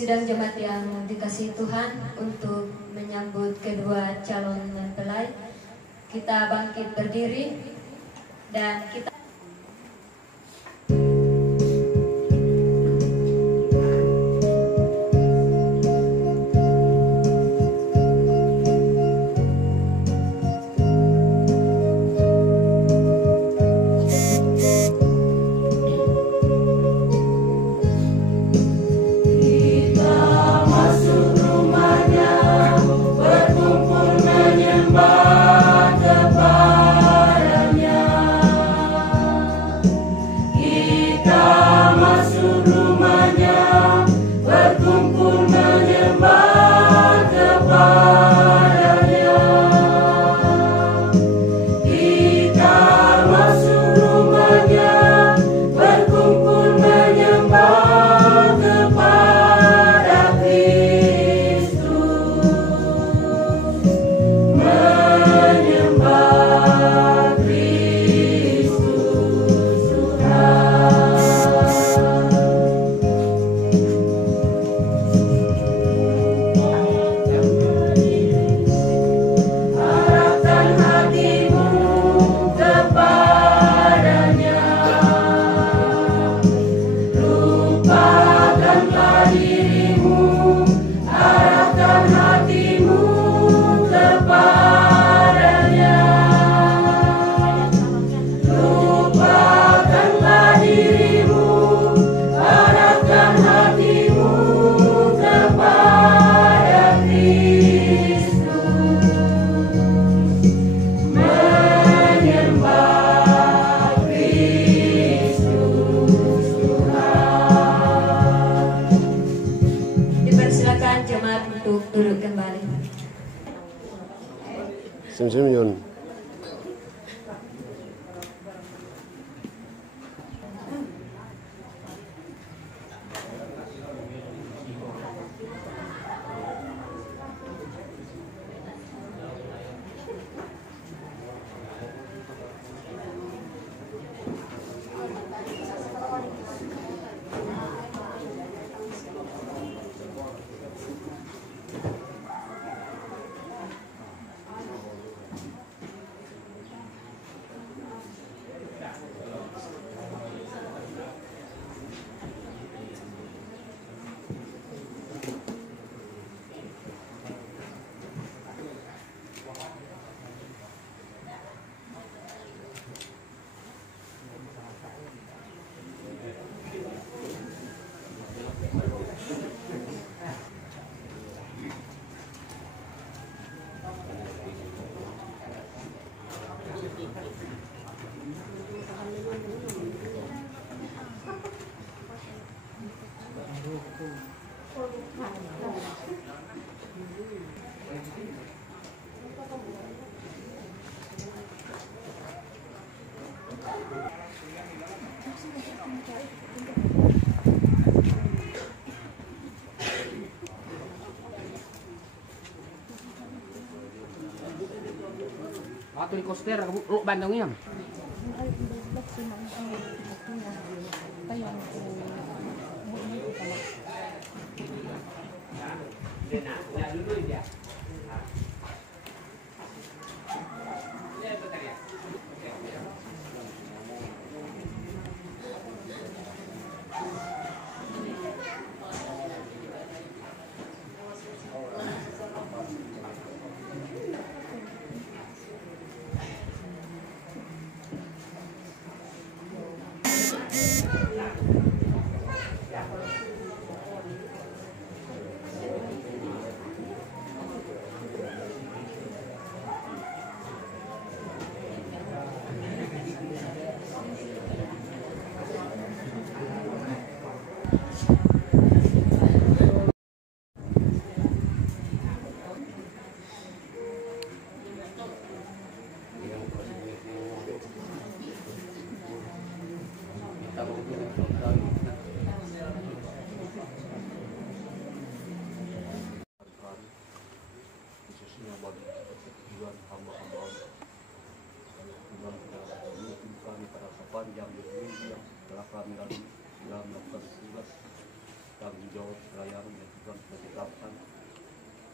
Sidang jemaat yang dikasihi Tuhan, untuk menyambut kedua calon mempelai, kita bangkit berdiri dan kita Sim, Waktu di koster, lu bandungnya.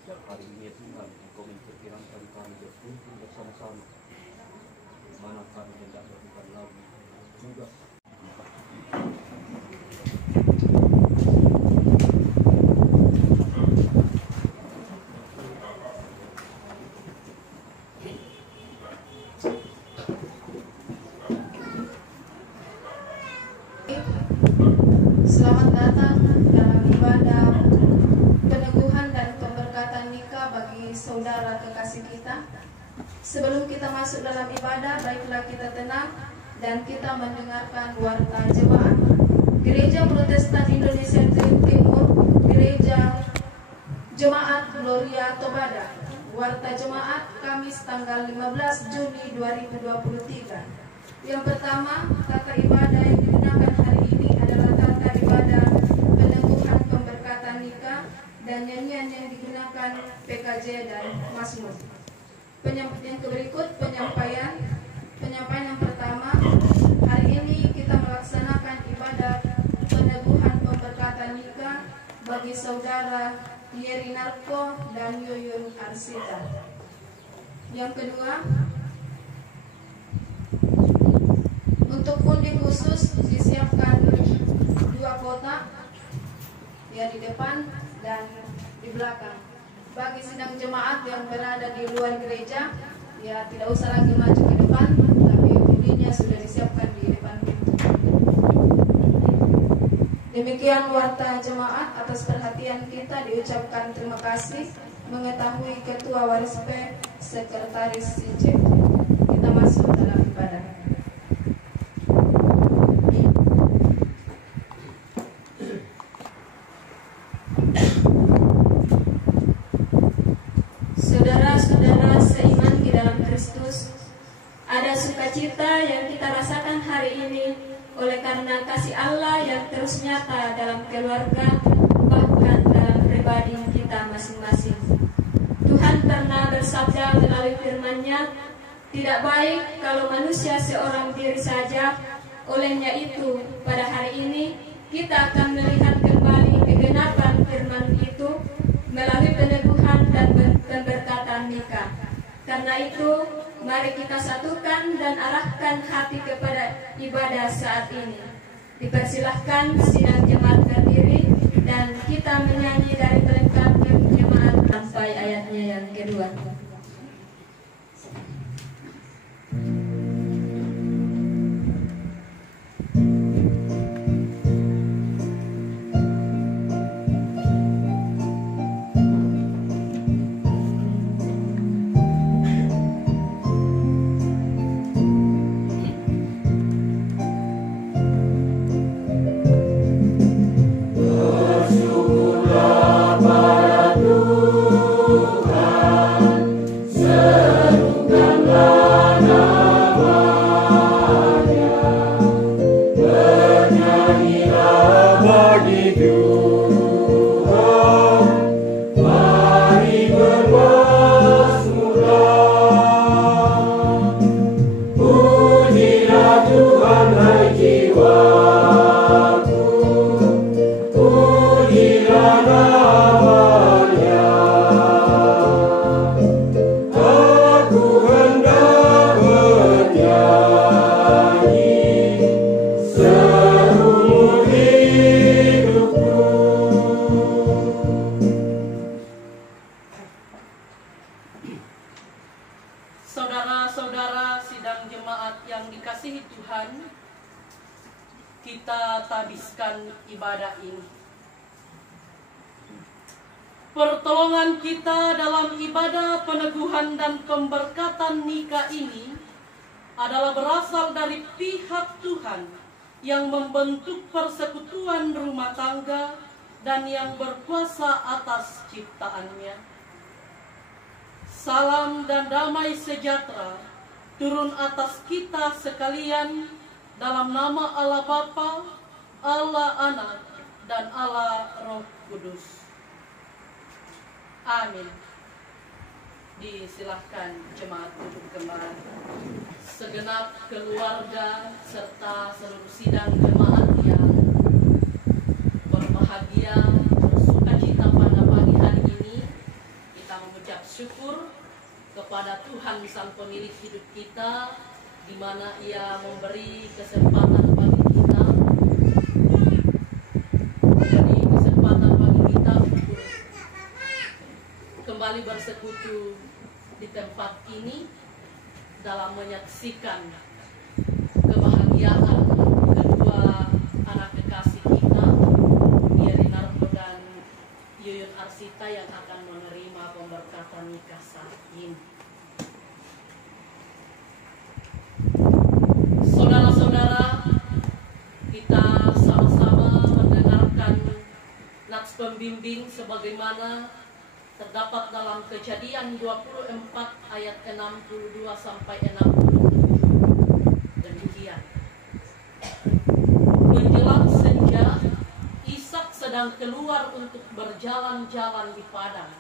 Sejak hari ini Tuhan, Engkau memperkirakan kami berkumpul bersama-sama, mana kami hendak melakukan lagi tugas. Selamat datang dalam ibadah peneguhan dan pemberkatan nikah bagi saudara kekasih kita. Sebelum kita masuk dalam ibadah, baiklah kita tenang dan kita mendengarkan warta jemaat. Gereja Protestan Indonesia Timur, Gereja Jemaat Gloria Tobada. Warta jemaat Kamis tanggal 15 Juni 2023. Yang pertama, tata ibadah yang digunakan hari ini adalah tata ibadah peneguhan pemberkatan nikah dan nyanyian yang digunakan PKJ dan Mazmur. Yang berikut penyampaian yang pertama, hari ini kita melaksanakan ibadah peneguhan pemberkatan nikah bagi saudara Yeri Narko dan Yuyun Arsita. Yang kedua, untuk undi khusus disiapkan 2 kotak, ya di depan dan di belakang. Bagi sidang jemaat yang berada di luar gereja, ya tidak usah lagi maju ke depan, tapi undinya sudah disiapkan di depan pintu. Demikian warta jemaat. Atas perhatian kita diucapkan terima kasih. Mengetahui Ketua Waris P, Sekretaris CJ. Kita masuk dalam ibadah. Saudara-saudara seiman di dalam Kristus, ada sukacita yang kita rasakan hari ini oleh karena kasih Allah yang terus nyata dalam keluarga, bahkan dalam pribadi kita masing-masing. Tuhan pernah bersabda melalui firman-Nya, tidak baik kalau manusia seorang diri saja. Olehnya itu, pada hari ini kita akan melihat kembali kegenapan firman itu melalui peneguhan dan pemberkatan nikah. Karena itu, mari kita satukan dan arahkan hati kepada ibadah saat ini. Dipersilahkan sidang jemaat berdiri dan kita menyanyi dari pelengkap jemaat sampai ayatnya yang kedua. Saudara-saudara sidang jemaat yang dikasihi Tuhan, kita tabiskan ibadah ini. Pertolongan kita dalam ibadah peneguhan dan pemberkatan nikah ini adalah berasal dari pihak Tuhan yang membentuk persekutuan rumah tangga dan yang berkuasa atas ciptaannya. Salam dan damai sejahtera turun atas kita sekalian dalam nama Allah Bapa, Allah Anak, dan Allah Roh Kudus. Amin. Disilahkan jemaat duduk kembali. Segenap keluarga serta seluruh sidang jemaat yang berbahagia, bersukacita pada pagi hari ini, kepada Tuhan Sang Pemilik hidup kita, di mana Ia memberi kesempatan bagi kita, untuk kembali bersekutu di tempat ini dalam menyaksikan kebahagiaan kedua anak kekasih kita, Yeri Narko dan Yuyun Arsita, yang akan menerima pemberkatan nikah saat ini. Saudara-saudara, kita sama-sama mendengarkan nats pembimbing sebagaimana terdapat dalam Kejadian 24 ayat 62 sampai 60. Demikian. Menjelang senja, Ishak sedang keluar untuk berjalan-jalan di padang.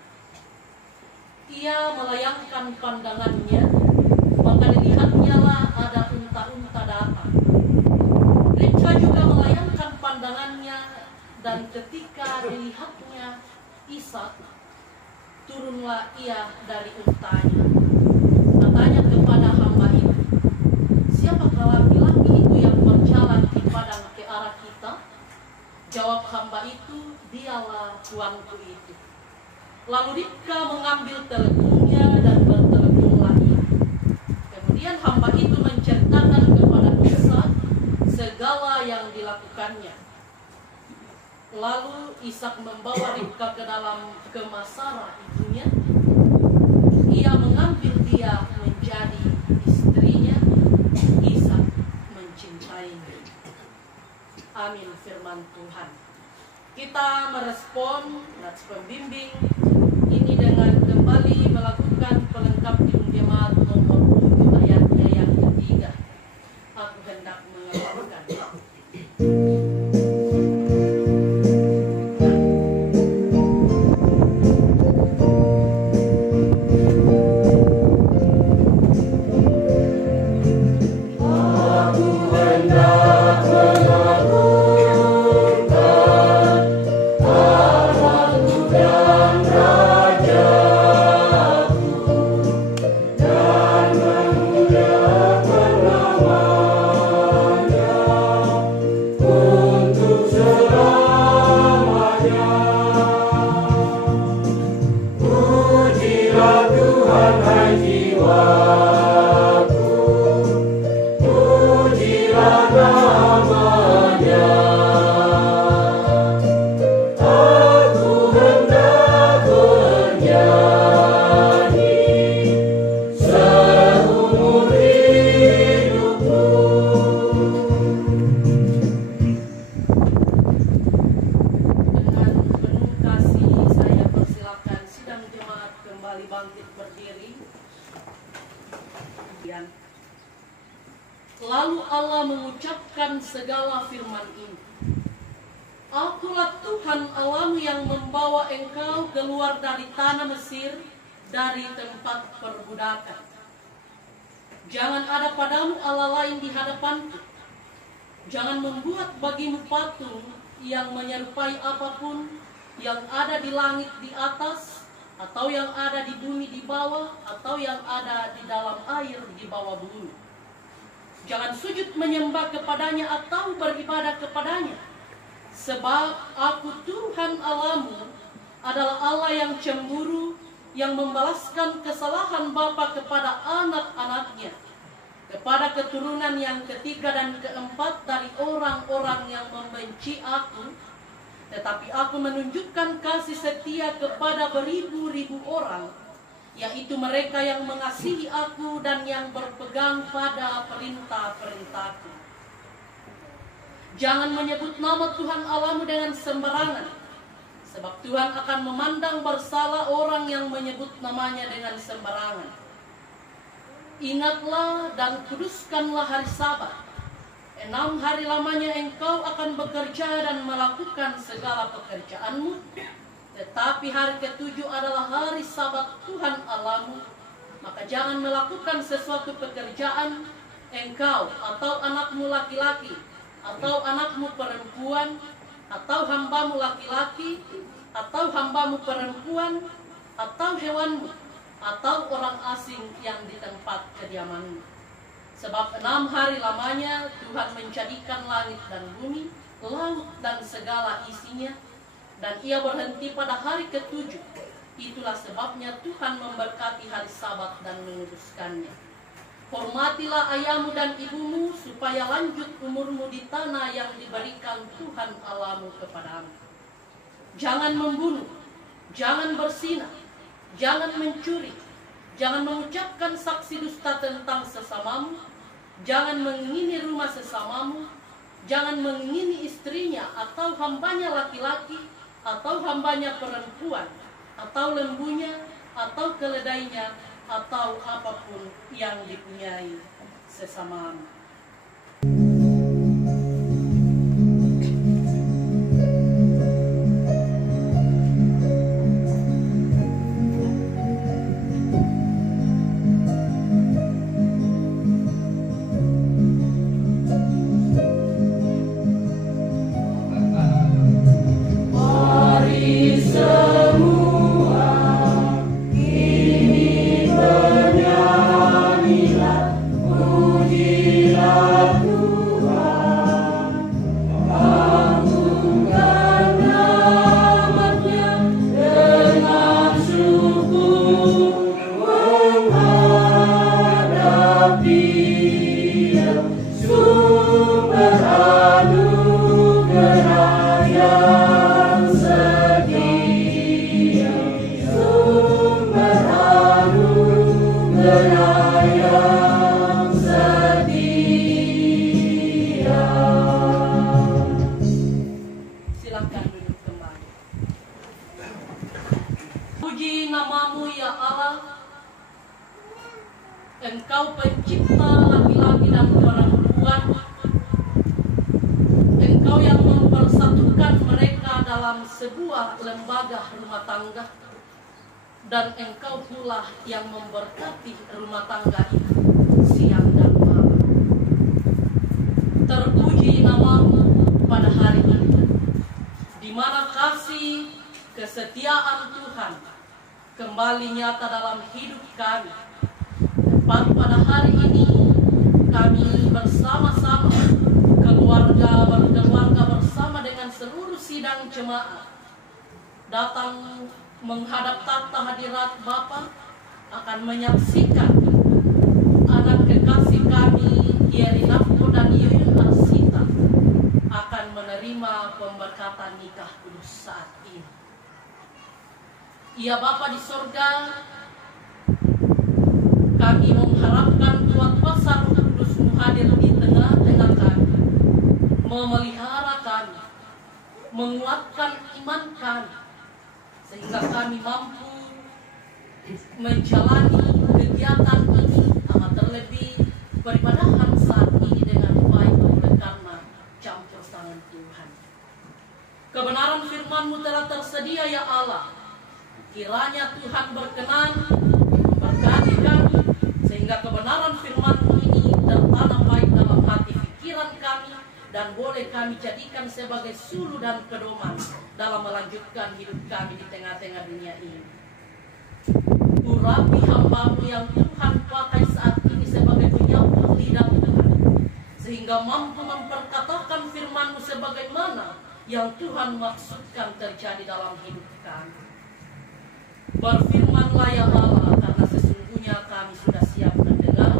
Ia melayangkan pandangannya, maka dilihatnya lah ada unta-unta datang. Ribka juga melayangkan pandangannya, dan ketika dilihatnya Ishak, turunlah ia dari untanya. Katanya kepada hamba itu, "Siapakah laki-laki itu yang berjalan di padang ke arah kita?" Jawab hamba itu, "Dialah tuanku itu." Lalu Ribka mengambil telepungnya dan bertelepunglah ia. Kemudian hamba itu menceritakan kepada Ishak segala yang dilakukannya. Lalu Ishak membawa Ribka ke dalam kemah Sarah ibunya. Ia mengambil dia menjadi istrinya. Ishak mencintainya. Amin, firman Tuhan. Kita merespon nats pembimbing ini dengan kembali melakukan pelengkap Tiung Jemaat nomor 7 ayatnya yang ketiga. Aku hendak mengabarkan. Lalu Allah mengucapkan segala firman ini. Akulah Tuhan Allahmu yang membawa engkau keluar dari tanah Mesir, dari tempat perbudakan. Jangan ada padamu Allah lain di hadapanku. Jangan membuat bagimu patung yang menyerupai apapun yang ada di langit di atas, atau yang ada di bumi di bawah, atau yang ada di dalam air di bawah bumi. Jangan sujud menyembah kepadanya atau beribadah kepadanya. Sebab aku Tuhan Allahmu adalah Allah yang cemburu, yang membalaskan kesalahan bapa kepada anak-anaknya, kepada keturunan yang ketiga dan keempat dari orang-orang yang membenci aku. Tetapi aku menunjukkan kasih setia kepada beribu-ribu orang, yaitu mereka yang mengasihi aku dan yang berpegang pada perintah-perintahku. Jangan menyebut nama Tuhan Allahmu dengan sembarangan, sebab Tuhan akan memandang bersalah orang yang menyebut namanya dengan sembarangan. Ingatlah dan kuduskanlah hari Sabat. 6 hari lamanya engkau akan bekerja dan melakukan segala pekerjaanmu. Tetapi hari ke-7 adalah hari Sabat Tuhan Allahmu. Maka jangan melakukan sesuatu pekerjaan, engkau atau anakmu laki-laki, atau anakmu perempuan, atau hambamu laki-laki, atau hambamu perempuan, atau hewanmu, atau orang asing yang di tempat kediamanmu. Sebab 6 hari lamanya Tuhan menjadikan langit dan bumi, laut dan segala isinya, dan ia berhenti pada hari ke-7. Itulah sebabnya Tuhan memberkati hari Sabat dan menguduskannya. Hormatilah ayahmu dan ibumu, supaya lanjut umurmu di tanah yang diberikan Tuhan Allahmu kepadamu. Jangan membunuh, jangan berzinah, jangan mencuri, jangan mengucapkan saksi dusta tentang sesamamu, jangan mengingini rumah sesamamu, jangan mengingini istrinya atau hambanya laki-laki, atau hambanya perempuan, atau lembunya, atau keledainya, atau apapun yang dipunyai sesamamu. Puji namamu ya Allah, Engkau pencipta laki-laki dan perempuan. Engkau yang mempersatukan mereka dalam sebuah lembaga rumah tangga, dan Engkau pula yang memberkati rumah tangga itu siang dan malam. Terpuji namamu pada hari ini, di mana kasih kesetiaan Tuhan kembali nyata dalam hidup kami. Tepat pada hari ini, kami bersama-sama, berkeluarga bersama dengan seluruh sidang jemaat, datang menghadap tahta hadirat Bapa, akan menyaksikan anak kekasih kami, Yerinafko dan Yuyun Arsita, akan menerima pemberkatan nikah kudus saat ini. Ya Bapa di sorga, kami mengharapkan Tuhan kuasa Roh Kudus-Mu hadir di tengah-tengah kami, memelihara kami, menguatkan iman kami, sehingga kami mampu menjalani kegiatan ini, amat terlebih peribadahan saat ini dengan baik karena campur tangan Tuhan. Kebenaran firman-Mu telah tersedia ya Allah. Kiranya Tuhan berkenan memberkati kami, sehingga kebenaran firman-Mu ini tertanam baik dalam hati pikiran kami, dan boleh kami jadikan sebagai suluh dan pedoman dalam melanjutkan hidup kami di tengah-tengah dunia ini. Urapi hamba-Mu yang Tuhan pakai saat ini sebagai penyambut lidah Tuhan, sehingga mampu memperkatakan firman-Mu sebagaimana yang Tuhan maksudkan terjadi dalam hidup kami. Berfirmanlah ya Allah, karena sesungguhnya kami sudah siap mendengar.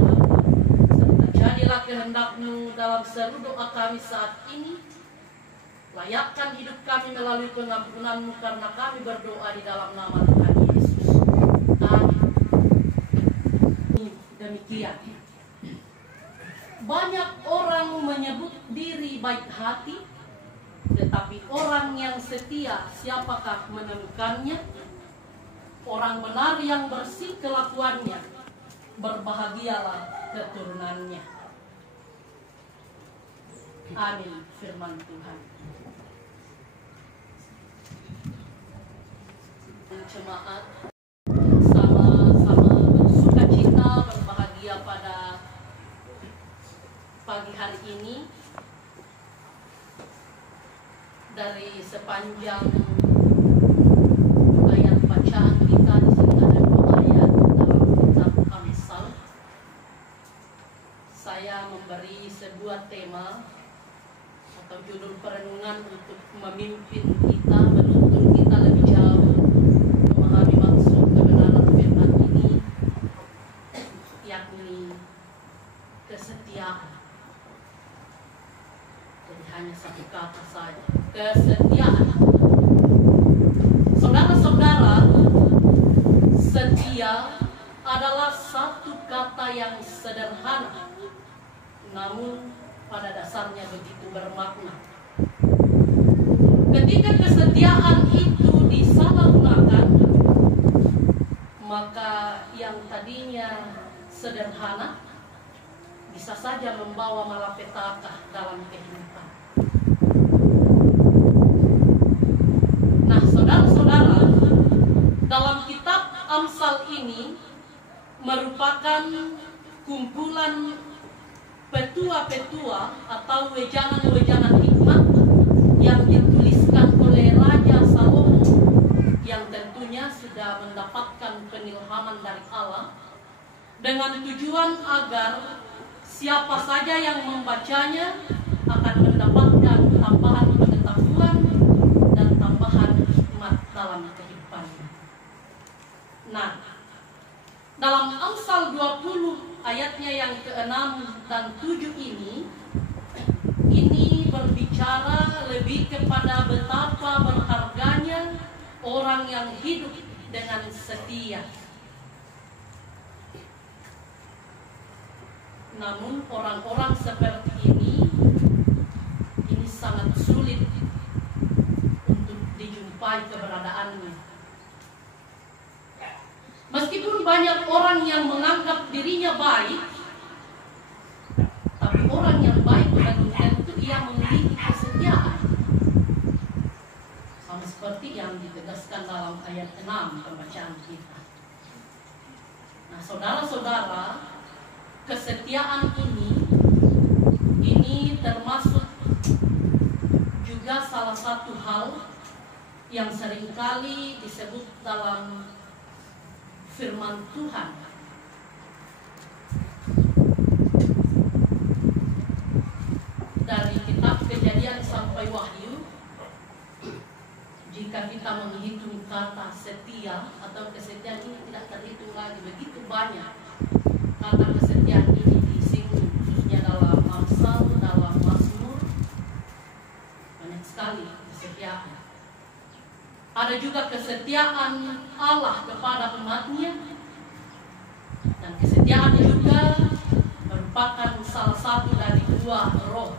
Terjadilah kehendak-Mu dalam seluruh doa kami saat ini. Layakkan hidup kami melalui pengampunan-Mu, karena kami berdoa di dalam nama Tuhan Yesus. Amin. Demikian. Banyak orang menyebut diri baik hati, tetapi orang yang setia siapakah menemukannya? Orang benar yang bersih kelakuannya, berbahagialah keturunannya. Amin. Firman Tuhan. Jemaat sama-sama bersuka cita, berbahagia pada pagi hari ini. Dari sepanjang ayat bacaan kita, di sini ada 2 ayat. memimpin kita, menuntun kita lebih jauh memahami maksud kebenaran firman ini, yakni kesetiaan. Jadi hanya satu kata saja, kesetiaan. Saudara-saudara, setia adalah satu kata yang sederhana, namun pada dasarnya begitu bermakna. Ketika kesetiaan itu disalahgunakan, maka yang tadinya sederhana bisa saja membawa malapetaka dalam kehidupan. Nah, saudara-saudara, dalam kitab Amsal ini merupakan kumpulan petua-petua atau wejangan-wejangan hikmat yang dituliskan oleh Raja Salomo, yang tentunya sudah mendapatkan penilhaman dari Allah, dengan tujuan agar siapa saja yang membacanya akan mendapatkan tambahan pengetahuan dan tambahan hikmat dalam kehidupannya. Nah, dalam Amsal 20 ayatnya yang ke-6 dan 7 ini berbicara lebih kepada betapa berharganya orang yang hidup dengan setia. Namun orang-orang seperti ini sangat sulit untuk dijumpai keberadaannya. Meskipun banyak orang yang menganggap dirinya baik, tapi orang yang baik belum tentu ia memiliki kesetiaan. Sama seperti yang ditegaskan dalam ayat 6 pembacaan kita. Nah, saudara-saudara, kesetiaan ini termasuk juga salah satu hal yang seringkali disebut dalam firman Tuhan. Dari kitab Kejadian sampai Wahyu, jika kita menghitung kata setia atau kesetiaan ini tidak terhitung lagi, begitu banyak kata kesetiaan ini disinggung, khususnya dalam Amsal, dalam Mazmur, banyak sekali kesetiaan. Ada juga kesetiaan Allah kepada umatnya, dan kesetiaan juga merupakan salah satu dari dua roh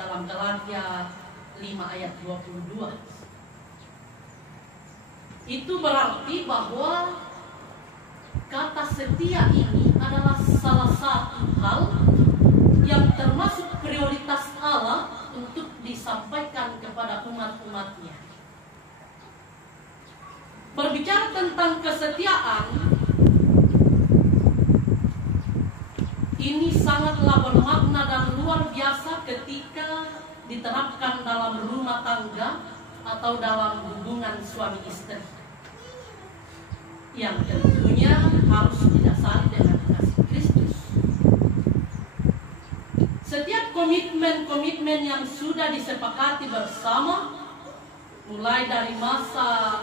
dalam Galatia 5 ayat 22. Itu berarti bahwa kata setia ini adalah salah satu hal yang termasuk prioritas Allah untuk disampaikan kepada umat-umatnya. Berbicara tentang kesetiaan, ini sangatlah bermakna dan luar biasa ketika diterapkan dalam rumah tangga atau dalam hubungan suami istri, yang tentunya harus didasari dengan kasih Kristus. Setiap komitmen-komitmen yang sudah disepakati bersama, mulai dari masa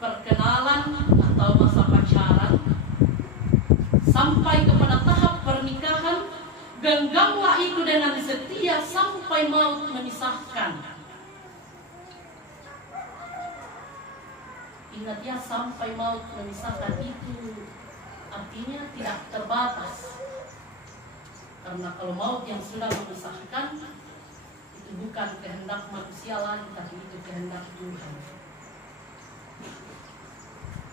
perkenalan atau masa pacaran sampai kepada tahap pernikahan, genggamlah itu dengan setia sampai maut memisahkan. Ingat ya, sampai maut memisahkan itu artinya tidak terbatas. Karena kalau maut yang sudah memisahkan, itu bukan kehendak manusia lagi, tapi itu kehendak Tuhan.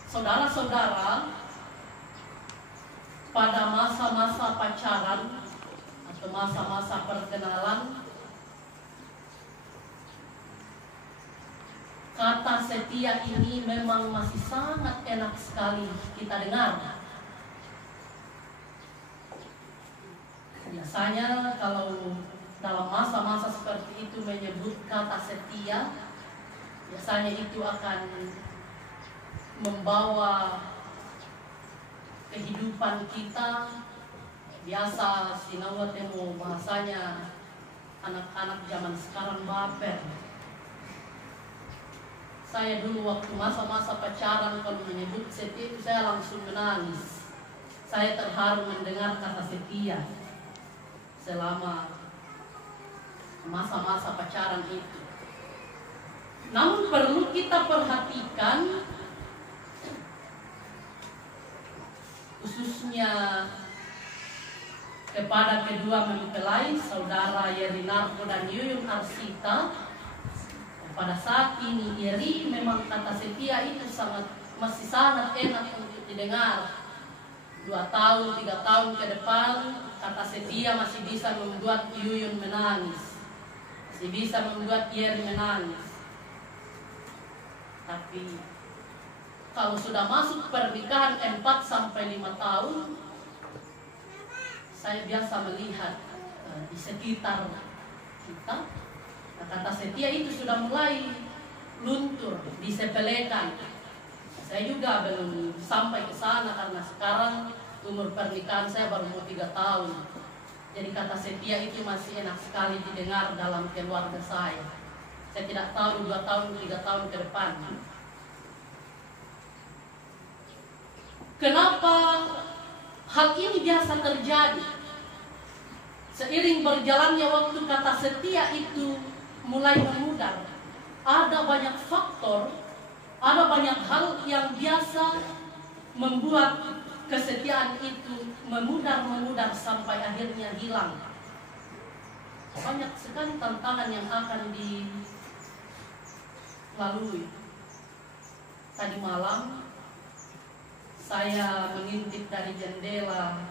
Saudara-saudara, pada masa-masa pacaran atau masa-masa perkenalan, kata setia ini memang masih sangat enak sekali kita dengar. Biasanya kalau dalam masa-masa seperti itu menyebut kata setia, biasanya itu akan membawa kehidupan kita. Biasa sinawatemu bahasanya anak-anak zaman sekarang baper. Saya dulu waktu masa-masa pacaran, kalau menyebut setia itu saya langsung menangis. Saya terharu mendengar kata setia selama masa-masa pacaran itu. Namun perlu kita perhatikan, khususnya kepada kedua mempelai, saudara Yeri Narko dan Yuyun Arsita. Pada saat ini Yeri memang kata setia itu masih sangat enak untuk didengar. 2 tahun, 3 tahun ke depan, kata setia masih bisa membuat Yuyun menangis, masih bisa membuat Yeri menangis. Tapi kalau sudah masuk pernikahan 4-5 tahun, saya biasa melihat di sekitar kita, kata setia itu sudah mulai luntur, disepelekan. Saya juga belum sampai ke sana karena sekarang umur pernikahan saya baru mau 3 tahun. Jadi kata setia itu masih enak sekali didengar dalam keluarga saya. Saya tidak tahu 2 tahun, 3 tahun ke depan. Kenapa hal ini biasa terjadi? Seiring berjalannya waktu, kata setia itu mulai memudar. Ada banyak faktor, ada banyak hal yang biasa membuat kesetiaan itu memudar sampai akhirnya hilang. Banyak sekali tantangan yang akan dilalui. Tadi malam saya mengintip dari jendela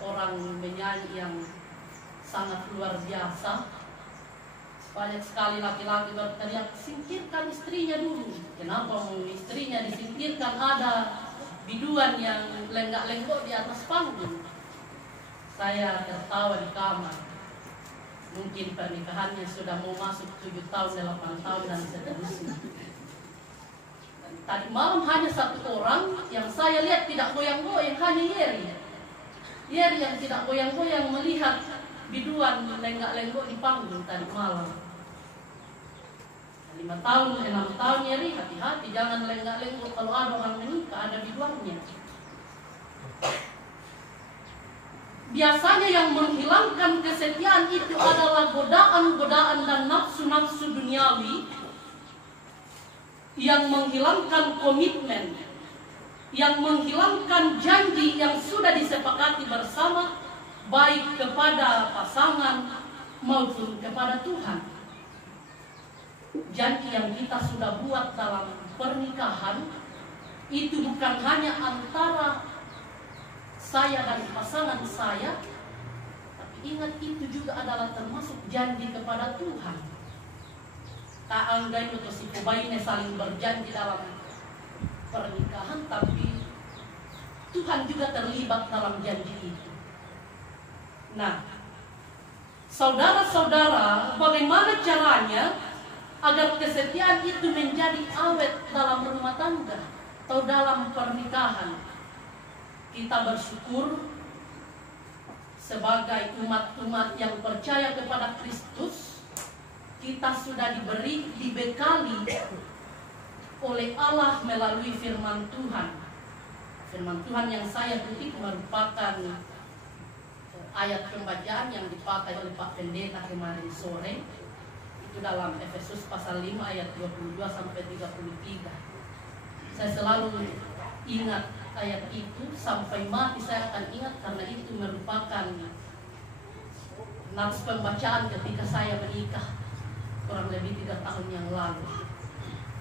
orang menyanyi yang sangat luar biasa. Banyak sekali laki-laki berteriak, singkirkan istrinya dulu. Kenapa mau istrinya disingkirkan? Ada biduan yang lenggak-lenggok di atas panggung. Saya tertawa di kamar. Mungkin pernikahannya sudah mau masuk 7 tahun, 8 tahun dan seterusnya. Tadi malam hanya 1 orang yang saya lihat tidak goyang-goyang, hanya Yeri. Yeri yang tidak goyang-goyang melihat biduan lenggak-lenggok di panggung tadi malam. 5 tahun, 6 tahun Yeri, hati-hati jangan lenggak-lenggok kalau ada orang menikah, ada biduannya. Biasanya yang menghilangkan kesetiaan itu adalah godaan-godaan dan nafsu-nafsu duniawi yang menghilangkan komitmen, yang menghilangkan janji yang sudah disepakati bersama, baik kepada pasangan maupun kepada Tuhan. Janji yang kita sudah buat dalam pernikahan itu bukan hanya antara saya dan pasangan saya, tapi ingat itu juga adalah termasuk janji kepada Tuhan. Kaanggai atau si kubaine saling berjanji dalam pernikahan, tapi Tuhan juga terlibat dalam janji itu. Nah, saudara-saudara, bagaimana caranya agar kesetiaan itu menjadi awet dalam rumah tangga atau dalam pernikahan? Kita bersyukur sebagai umat-umat yang percaya kepada Kristus, kita sudah dibekali oleh Allah melalui firman Tuhan. Firman Tuhan yang saya kutip merupakan ayat pembacaan yang dipakai oleh Pak Pendeta kemarin sore. Itu dalam Efesus pasal 5 ayat 22 sampai 33. Saya selalu ingat ayat itu sampai mati, saya akan ingat karena itu merupakan nats pembacaan ketika saya menikah kurang lebih 3 tahun yang lalu.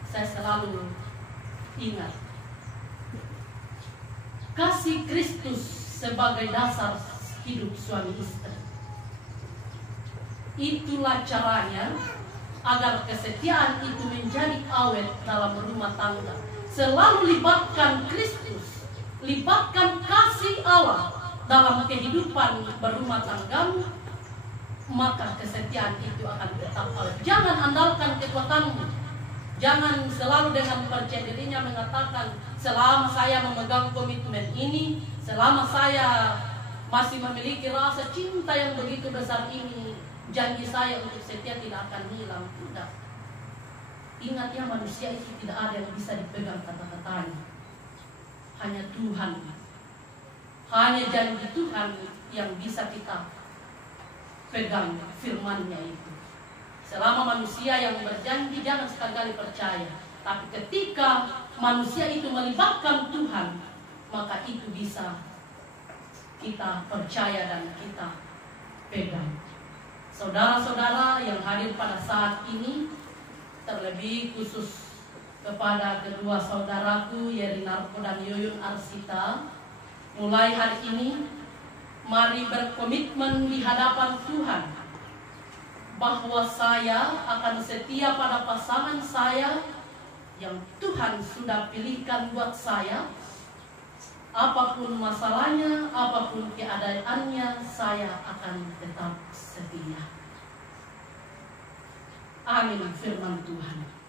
Saya selalu ingat kasih Kristus sebagai dasar hidup suami istri. Itulah caranya agar kesetiaan itu menjadi awet dalam rumah tangga. Selalu libatkan Kristus, libatkan kasih Allah dalam kehidupan berumah tanggamu, maka kesetiaan itu akan tetap awet. Jangan andalkan kekuatanmu. Jangan selalu dengan percaya dirinya mengatakan, selama saya memegang komitmen ini, selama saya masih memiliki rasa cinta yang begitu besar ini, janji saya untuk setia tidak akan hilang. Tidak. Ingat ya, manusia itu tidak ada yang bisa dipegang kata-katanya. Hanya Tuhan. Hanya janji Tuhan yang bisa kita pegang firman-Nya itu. Selama manusia yang berjanji, jangan sekali-kali percaya. Tapi ketika manusia itu melibatkan Tuhan, maka itu bisa kita percaya dan kita pegang. Saudara-saudara yang hadir pada saat ini, terlebih khusus kepada kedua saudaraku Yeri Narko dan Yuyun Arsita, mulai hari ini mari berkomitmen di hadapan Tuhan bahwa saya akan setia pada pasangan saya yang Tuhan sudah pilihkan buat saya. Apapun masalahnya, apapun keadaannya, saya akan tetap setia. Amin, firman Tuhan.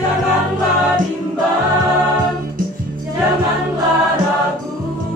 Janganlah bimbang, janganlah ragu.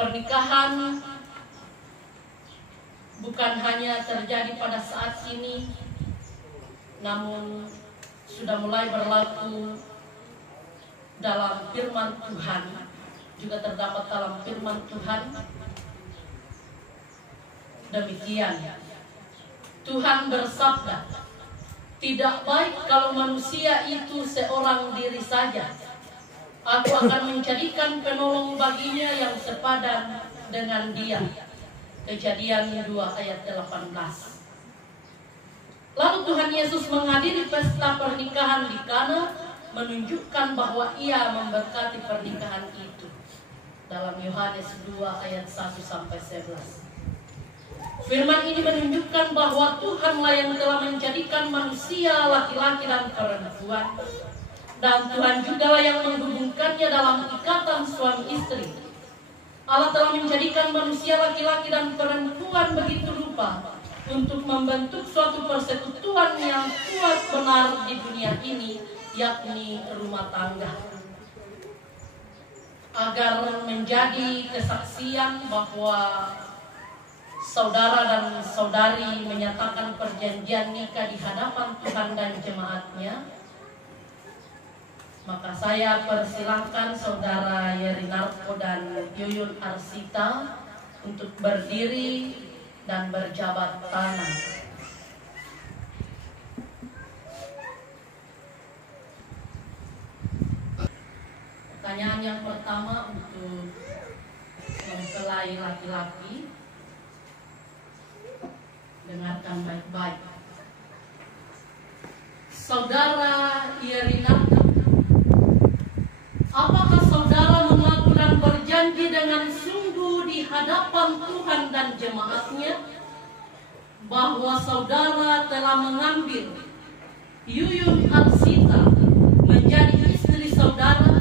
Pernikahan bukan hanya terjadi pada saat ini, namun sudah mulai berlaku dalam firman Tuhan. Juga terdapat dalam firman Tuhan demikian. Tuhan bersabda, "Tidak baik kalau manusia itu seorang diri saja. Aku akan menjadikan penolong baginya yang sepadan dengan dia." Kejadian 2 ayat 18. Lalu Tuhan Yesus menghadiri pesta pernikahan di Kana, menunjukkan bahwa ia memberkati pernikahan itu. Dalam Yohanes 2 ayat 1-11. Firman ini menunjukkan bahwa Tuhanlah yang telah menjadikan manusia laki-laki dan perempuan, dan Tuhan jugalah yang menghubungkannya dalam ikatan suami istri. Allah telah menjadikan manusia laki-laki dan perempuan begitu rupa untuk membentuk suatu persekutuan yang kuat benar di dunia ini, yakni rumah tangga, agar menjadi kesaksian bahwa saudara dan saudari menyatakan perjanjian nikah di hadapan Tuhan dan jemaatnya. Maka saya persilahkan Saudara Yerinarko dan Yuyun Arsita untuk berdiri dan berjabat tangan. Pertanyaan yang pertama untuk mempelai laki-laki. Dengan baik-baik. Saudara Yerinarto, apakah saudara mengaku dan berjanji dengan sungguh di hadapan Tuhan dan jemaatnya bahwa saudara telah mengambil Yuyun Arsita menjadi istri saudara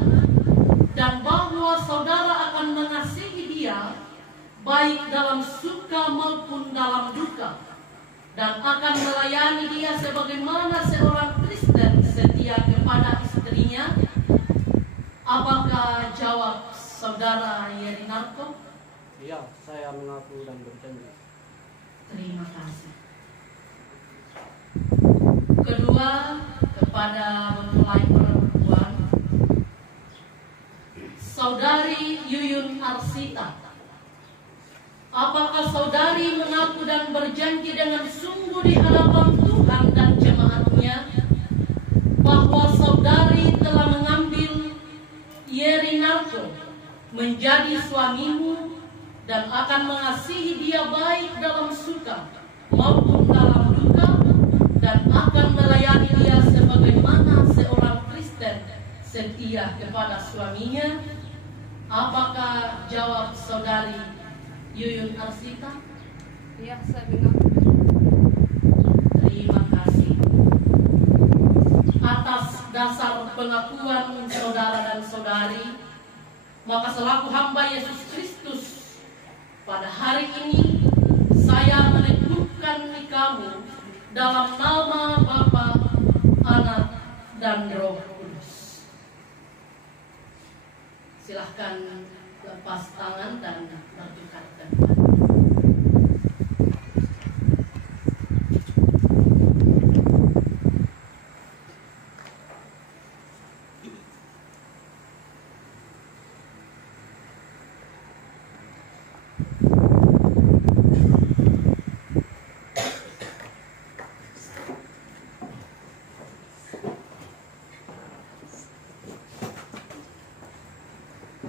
dan bahwa saudara akan mengasihi dia baik dalam suka maupun dalam duka, dan akan melayani dia sebagaimana seorang Kristen setia kepada istrinya? Apakah jawab saudara Yerinarto? Iya, saya mengaku dan berjanji. Terima kasih. Kedua, kepada mempelai perempuan, Saudari Yuyun Arsita, apakah saudari mengaku dan berjanji dengan sungguh di hadapan Tuhan dan jemaatnya bahwa saudari telah mengambil Yerinarto menjadi suamimu dan akan mengasihi dia baik dalam suka maupun dalam duka, dan akan melayani dia sebagaimana seorang Kristen setia kepada suaminya? Apakah jawab saudari Yuyun Arsita? Ya, saya mengaku. Terima kasih. Atas dasar pengakuan saudara dan saudari, maka selaku hamba Yesus Kristus, pada hari ini saya meneguhkan kamu dalam nama Bapa, Anak, dan Roh Kudus. Silahkan lepas tangan dan bertukar tempat.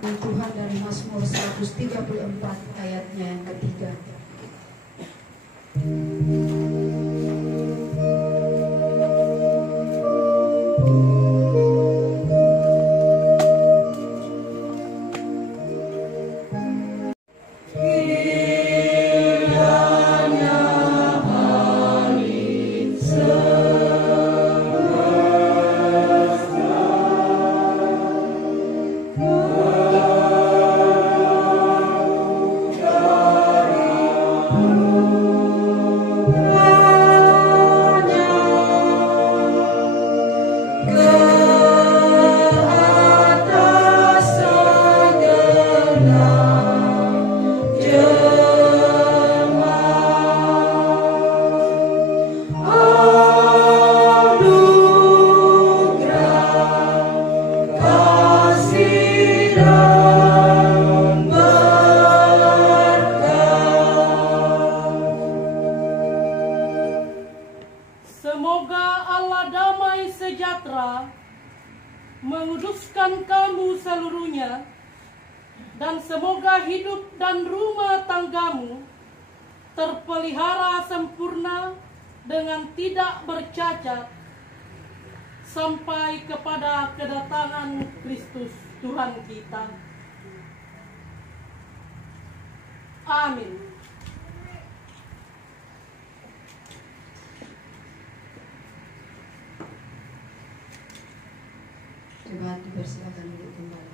Tuhan dari Mazmur 134 ayatnya yang ketiga. Semoga Allah damai sejahtera menguduskan kamu seluruhnya, dan semoga hidup dan rumah tanggamu terpelihara sempurna dengan tidak bercacat sampai kepada kedatangan Kristus Tuhan kita. Amin. Coba dipersilakan duduk kembali.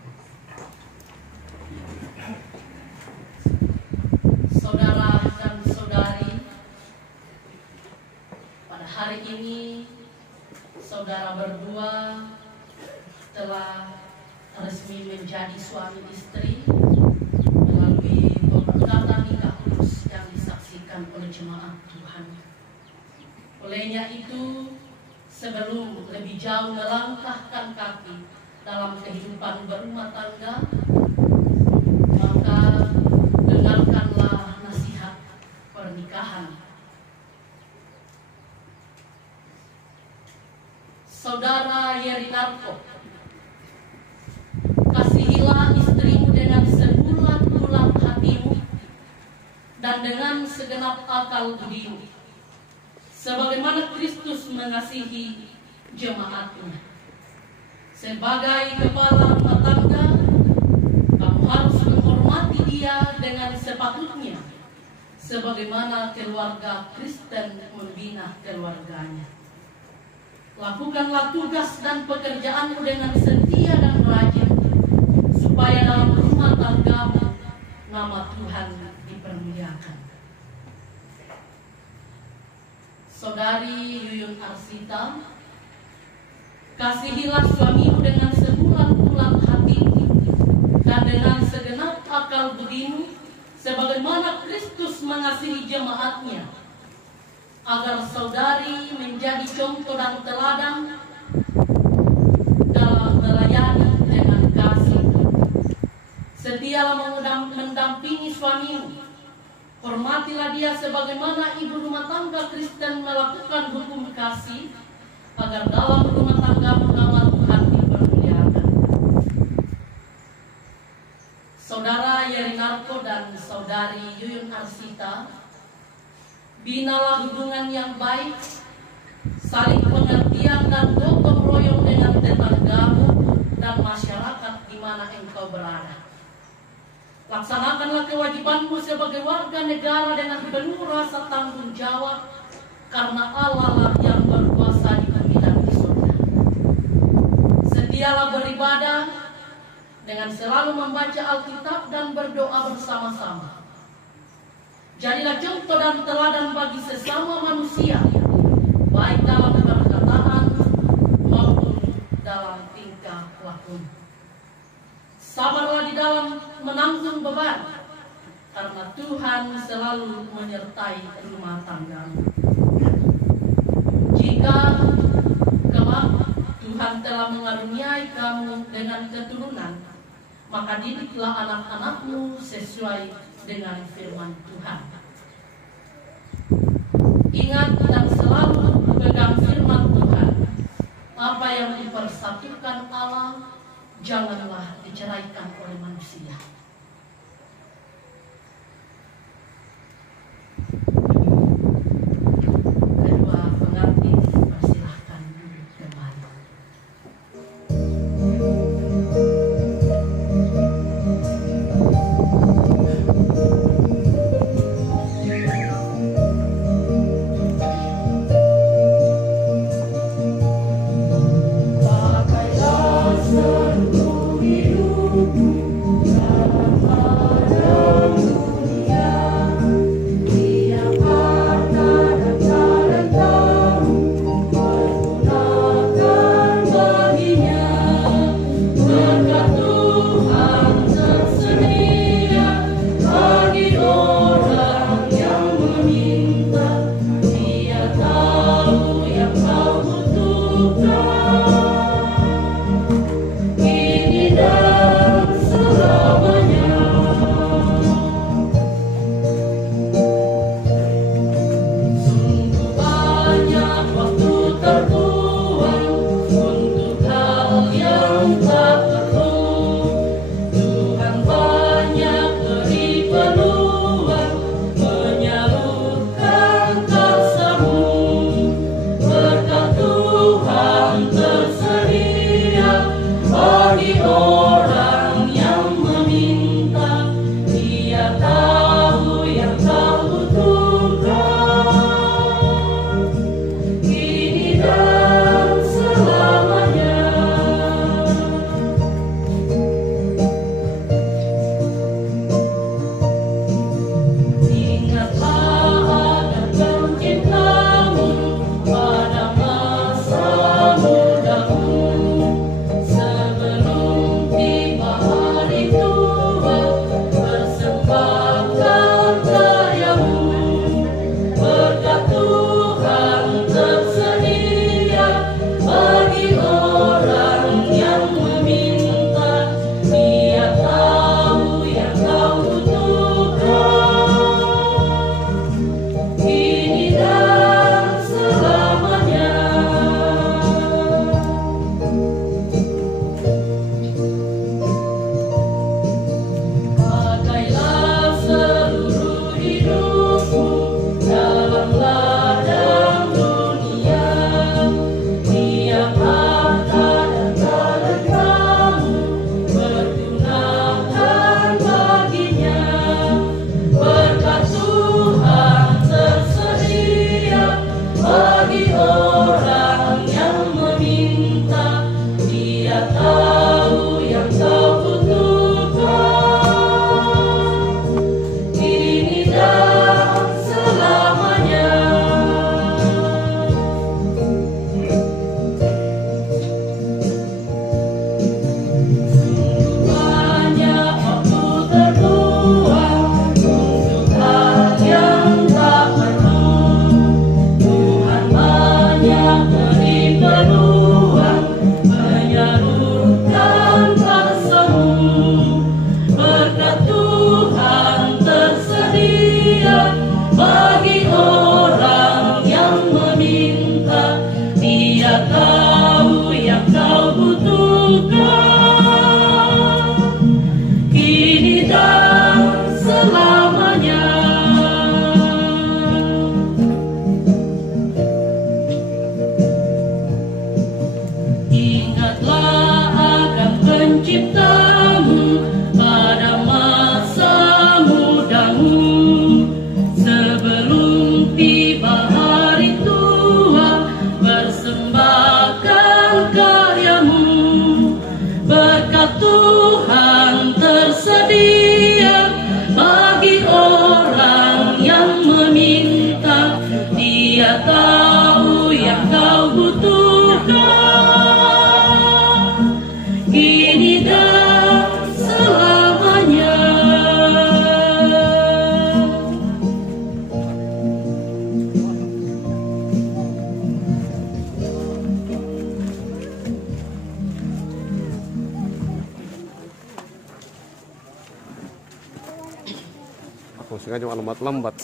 Saudara dan saudari, pada hari ini saudara berdua telah resmi menjadi suami istri melalui pemberkatan nikah kudus yang disaksikan oleh jemaat Tuhan. Olehnya itu, sebelum lebih jauh melangkahkan kaki dalam kehidupan berumah tangga, maka dengarkanlah nasihat pernikahan. Saudara Yerinarto, kasihilah istrimu dengan sebulat-bulat hatimu dan dengan segenap akal budimu, sebagaimana Kristus mengasihi jemaatnya. Sebagai kepala rumah tangga, kamu harus menghormati dia dengan sepatutnya, sebagaimana keluarga Kristen membina keluarganya. Lakukanlah tugas dan pekerjaanmu dengan setia dan rajin, supaya dalam rumah tanggamu nama Tuhan dipermuliakan. Saudari Yuyun Arsita, kasihilah suamimu dengan sebulan-bulan hatimu dan dengan segenap akal budimu, sebagaimana Kristus mengasihi jemaatnya, agar saudari menjadi contoh dan teladan dalam melayani dengan kasih. Setialah mendampingi suamimu. Hormatilah dia sebagaimana ibu rumah tangga Kristen melakukan hukum kasih, agar dalam rumah tanggamu nama Tuhan dipermuliakan. Saudara Yerinarko dan saudari Yuyun Arsita, binalah hubungan yang baik, saling pengertian dan gotong royong dengan tetanggamu dan masyarakat di mana engkau berada. Laksanakanlah kewajibanmu sebagai warga negara dengan penuh rasa tanggung jawab, karena Allah lah yang berkuasa di bumi dan di surga. Setialah beribadah dengan selalu membaca Alkitab dan berdoa bersama-sama. Jadilah contoh dan teladan bagi sesama manusia, baik dalam perkataan maupun dalam tingkah laku. Sabarlah di dalam menanggung beban, karena Tuhan selalu menyertai rumah tanggamu. Jika kelak Tuhan telah mengaruniai kamu dengan keturunan, maka didiklah anak-anakmu sesuai dengan firman Tuhan. Ingat dan selalu pegang firman Tuhan. Apa yang dipersatukan Allah, janganlah diceraikan oleh manusia. Kedua pengantin persilahkan duduk kembali. Pakailah seluruh hidupmu tahu yang kau butuhkan, kini dan selamanya. Aku sengaja lambat-lambat.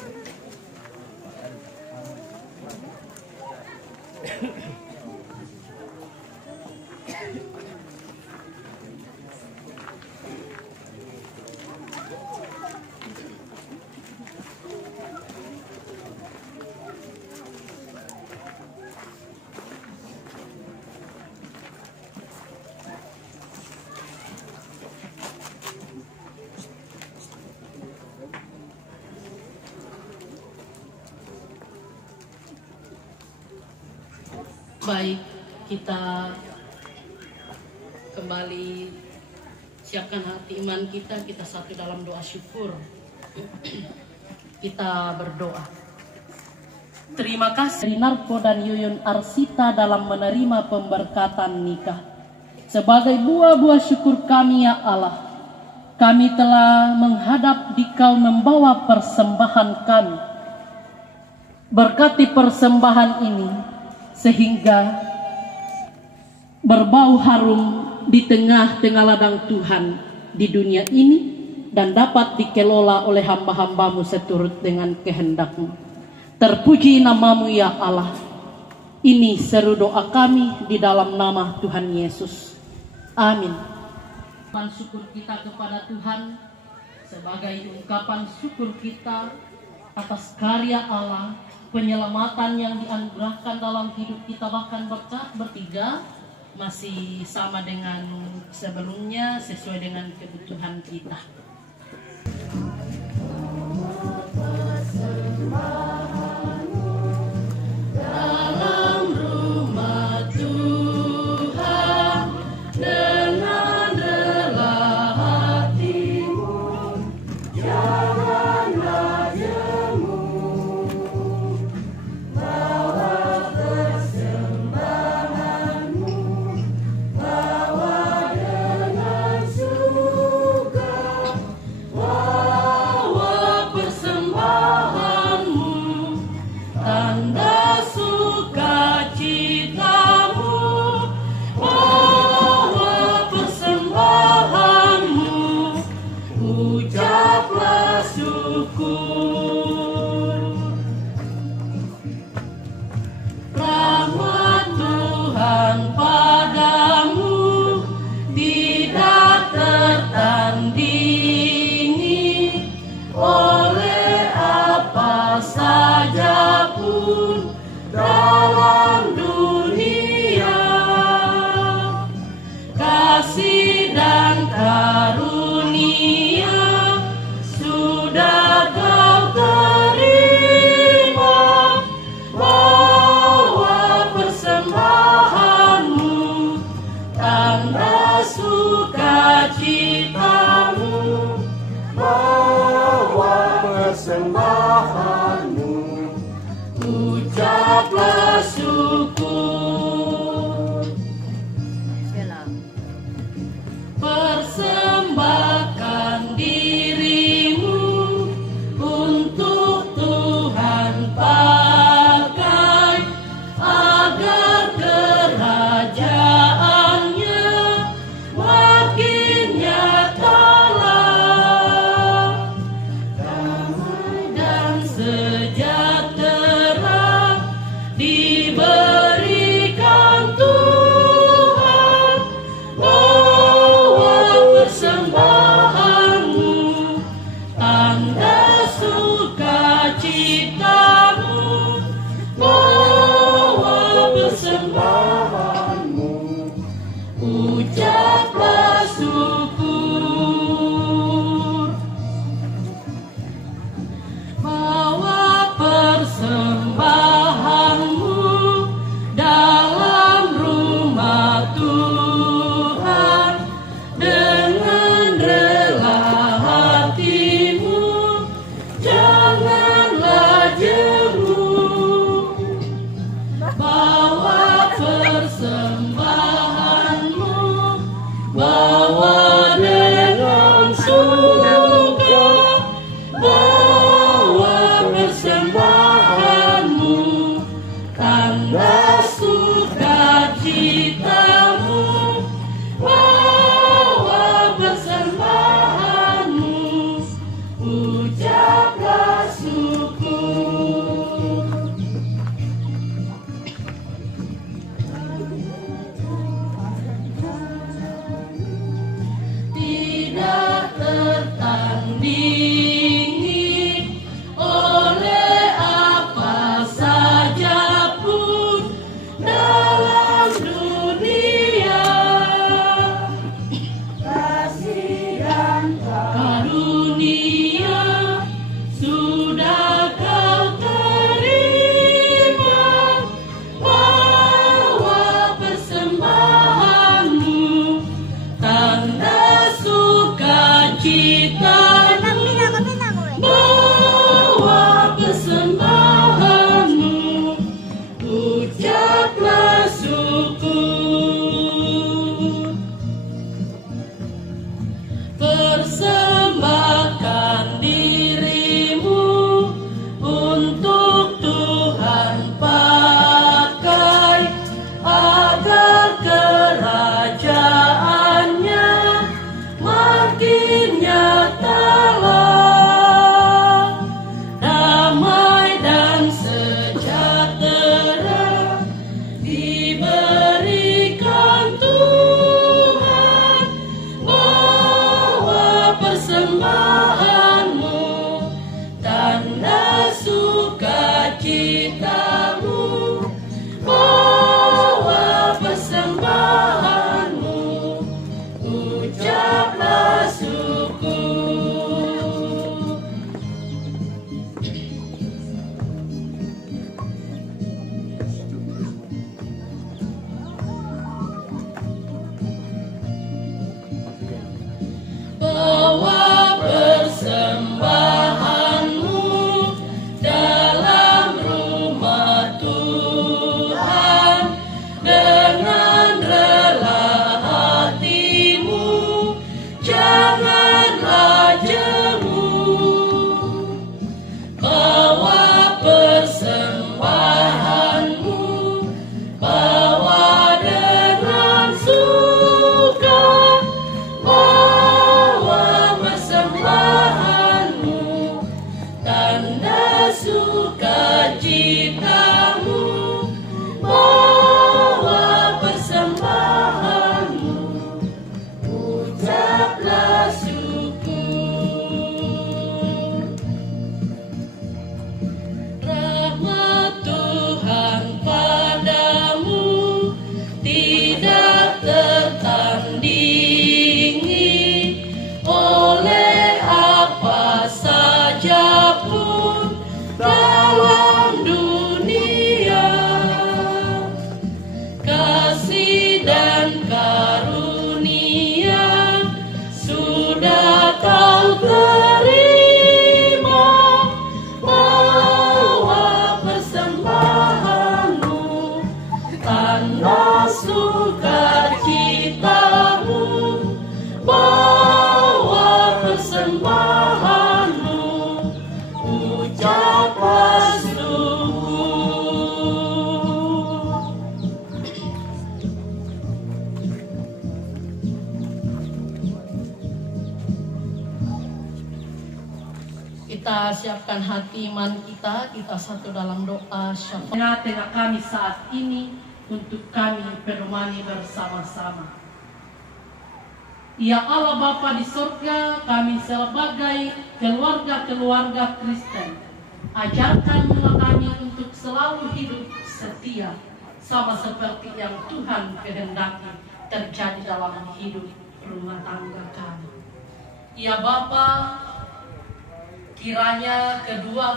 Baik, kita kembali siapkan hati iman kita satu dalam doa syukur. Kita berdoa. Terima kasih Narko dan Yuyun Arsita dalam menerima pemberkatan nikah. Sebagai buah-buah syukur kami ya Allah, kami telah menghadap Dikau membawa persembahan kami. Berkati persembahan ini sehingga berbau harum di tengah-tengah ladang Tuhan di dunia ini dan dapat dikelola oleh hamba-hambamu seturut dengan kehendak-Mu. Terpuji nama-Mu ya Allah. Ini seru doa kami di dalam nama Tuhan Yesus. Amin. Ungkapan syukur kita kepada Tuhan sebagai ungkapan syukur kita atas karya Allah, penyelamatan yang dianugerahkan dalam hidup kita, bahkan bertiga masih sama dengan sebelumnya sesuai dengan kebutuhan kita. Dalam rumah Tuhan dengan rela hatimu, janganlah jemu. Ucaplah syukur. Persembahkan dirimu untuk Tuhan pakai, agar kerajaannya makin nyatalah, damai dan sejahtera di siapkan hati iman kita satu dalam doa syafaat. Tengah kami saat ini untuk kami berdomani bersama-sama. Ya Allah Bapa di surga, kami sebagai keluarga-keluarga Kristen, ajarkanlah kami untuk selalu hidup setia, sama seperti yang Tuhan kehendaki terjadi dalam hidup rumah tangga kami. Ya Bapa, kiranya kedua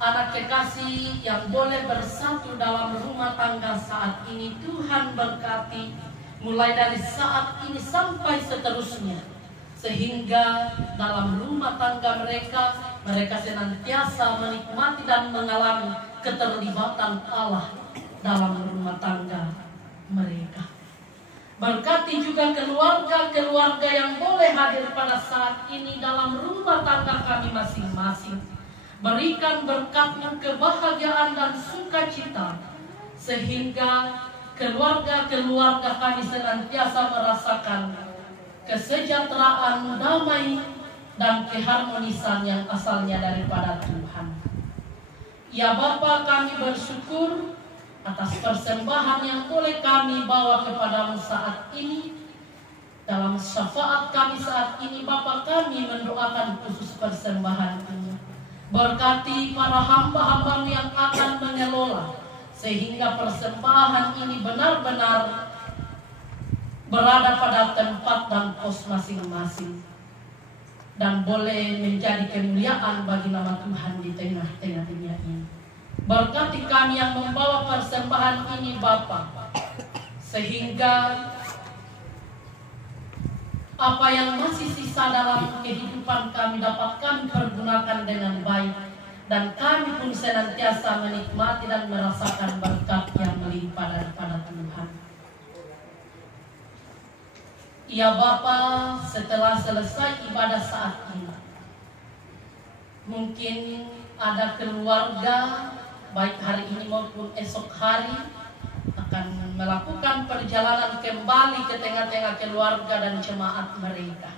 anak kekasih yang boleh bersatu dalam rumah tangga saat ini, Tuhan berkati mulai dari saat ini sampai seterusnya, sehingga dalam rumah tangga mereka senantiasa menikmati dan mengalami keterlibatan Allah dalam rumah tangga mereka. Berkati juga keluarga-keluarga yang boleh hadir pada saat ini dalam rumah tangga kami masing-masing. Berikan berkat-Mu kebahagiaan dan sukacita, sehingga keluarga-keluarga kami senantiasa merasakan kesejahteraan, damai, dan keharmonisan yang asalnya daripada Tuhan. Ya Bapa, kami bersyukur atas persembahan yang boleh kami bawa kepadamu saat ini. Dalam syafaat kami saat ini, Bapa, kami mendoakan khusus persembahan ini. Berkati para hamba-hamba-Mu yang akan mengelola, sehingga persembahan ini benar-benar berada pada tempat dan pos masing-masing, dan boleh menjadi kemuliaan bagi nama Tuhan di tengah-tengah dunia ini. Berkati kami yang membawa persembahan ini Bapa, sehingga apa yang masih sisa dalam kehidupan kami dapat kami pergunakan dengan baik, dan kami pun senantiasa menikmati dan merasakan berkat yang melimpah daripada Tuhan. Ya Bapa, setelah selesai ibadah saat ini, mungkin ada keluarga baik hari ini maupun esok hari akan melakukan perjalanan kembali ke tengah-tengah keluarga dan jemaat mereka.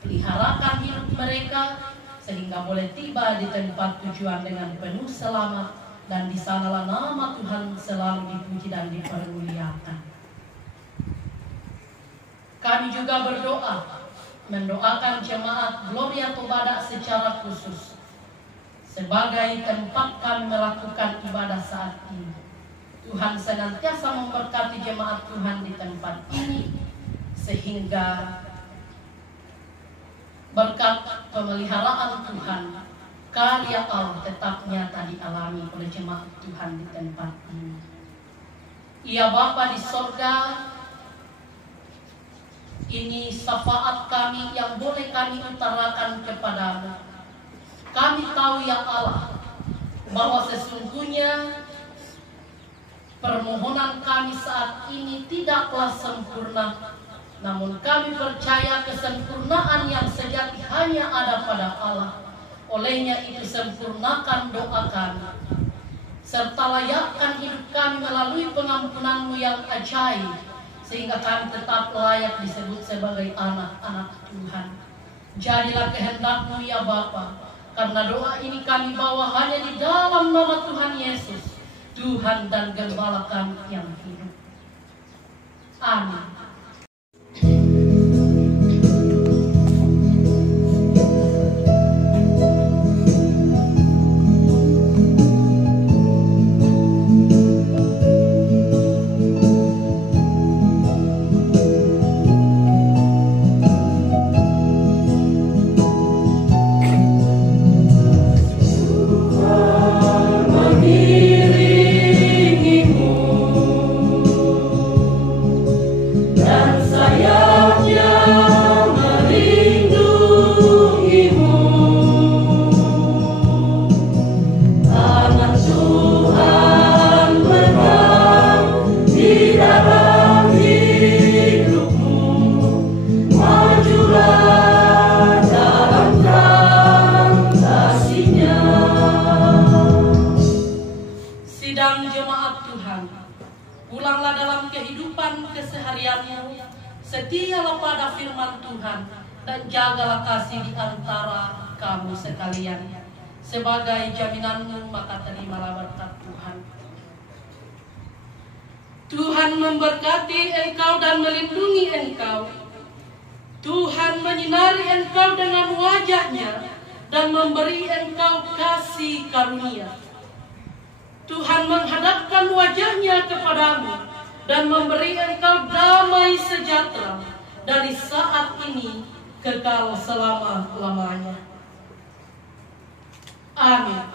Peliharakan hidup mereka sehingga boleh tiba di tempat tujuan dengan penuh selamat, dan di sanalah nama Tuhan selalu dipuji dan dipermuliakan. Kami juga berdoa, mendoakan jemaat Gloria Tobada secara khusus sebagai tempat kami melakukan ibadah saat ini. Tuhan senantiasa memberkati jemaat Tuhan di tempat ini, sehingga berkat pemeliharaan Tuhan, karya Allah tetap nyata dialami oleh jemaat Tuhan di tempat ini. Ya Bapa di sorga, ini syafaat kami yang boleh kami utarakan kepadamu. Kami tahu ya Allah, bahwa sesungguhnya permohonan kami saat ini tidaklah sempurna, namun kami percaya kesempurnaan yang sejati hanya ada pada Allah. Olehnya itu sempurnakan doa kami, serta layakkan hidup kami melalui pengampunan-Mu yang ajaib, sehingga kami tetap layak disebut sebagai anak-anak Tuhan. Jadilah kehendak-Mu ya Bapa, karena doa ini kami bawa hanya di dalam nama Tuhan Yesus, Tuhan dan Gembala kami yang hidup. Amin. Pulanglah dalam kehidupan keseharianmu, setialah pada firman Tuhan, dan jagalah kasih di antara kamu sekalian. Sebagai jaminanmu, maka terimalah berkat Tuhan. Tuhan memberkati engkau dan melindungi engkau. Tuhan menyinari engkau dengan wajah-Nya dan memberi engkau kasih karunia. Tuhan menghadapkan wajah-Nya kepadamu dan memberi engkau damai sejahtera dari saat ini kekal selama-lamanya. Amin.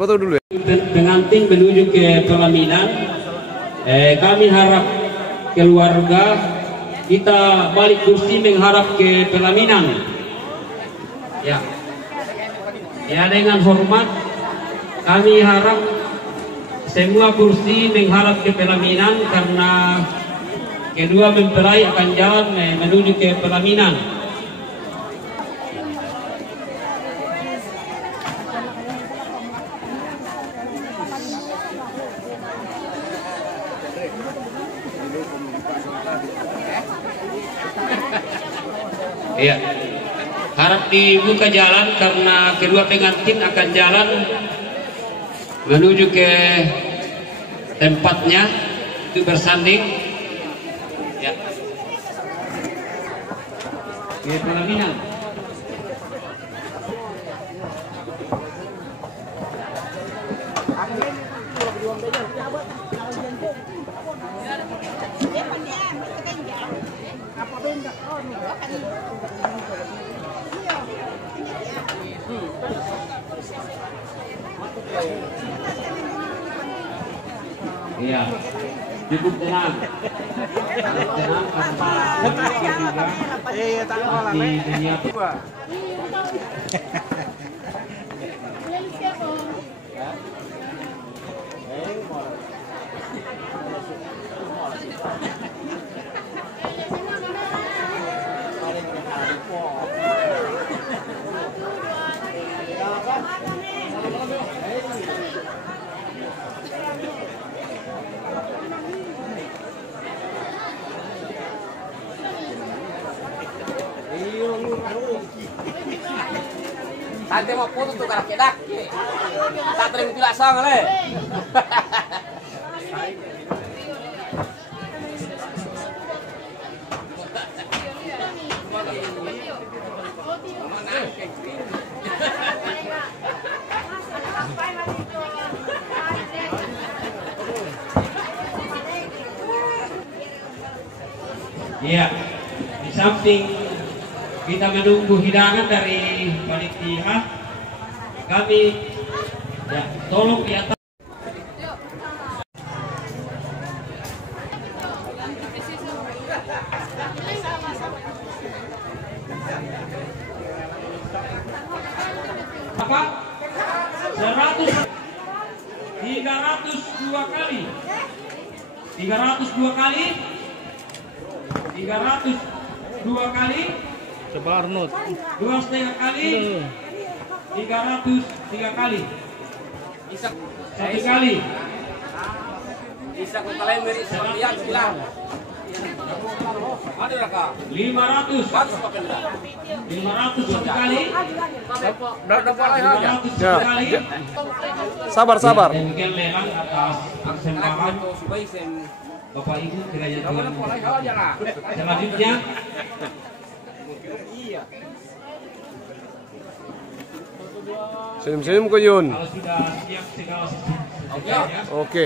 Foto dulu ya. Pengantin menuju ke pelaminan. Kami harap keluarga kita balik kursi mengharap ke pelaminan. Ya. Ya, dengan hormat kami harap semua kursi mengharap ke pelaminan karena kedua mempelai akan jalan menuju ke pelaminan. Ya, harap dibuka jalan karena kedua pengantin akan jalan menuju ke tempatnya untuk bersanding. Ya, ke pelaminan. Iya, cukup tenang. Tenang karena di dunia Tante mau foto tuh karak kedak. Tak terima tidak sang le. Iya, di samping kita menunggu hidangan dari panitia, kami ya tolong di atas. berapa? 100. 302 kali. 302 kali. 302 kali. Coba Arnold. 2,5 kali. 303 kali. 1 kali. Bisa kau kalian beri sepertian bilang. Ada Kak? 500. 500 1 kali. Ya. Sabar. Demikian lelang atas persembahan Bapak Ibu kiranya Tuhan. Selanjutnya Senyum-senyum ko yun. kalau sudah siap segala sesuatu. Oke.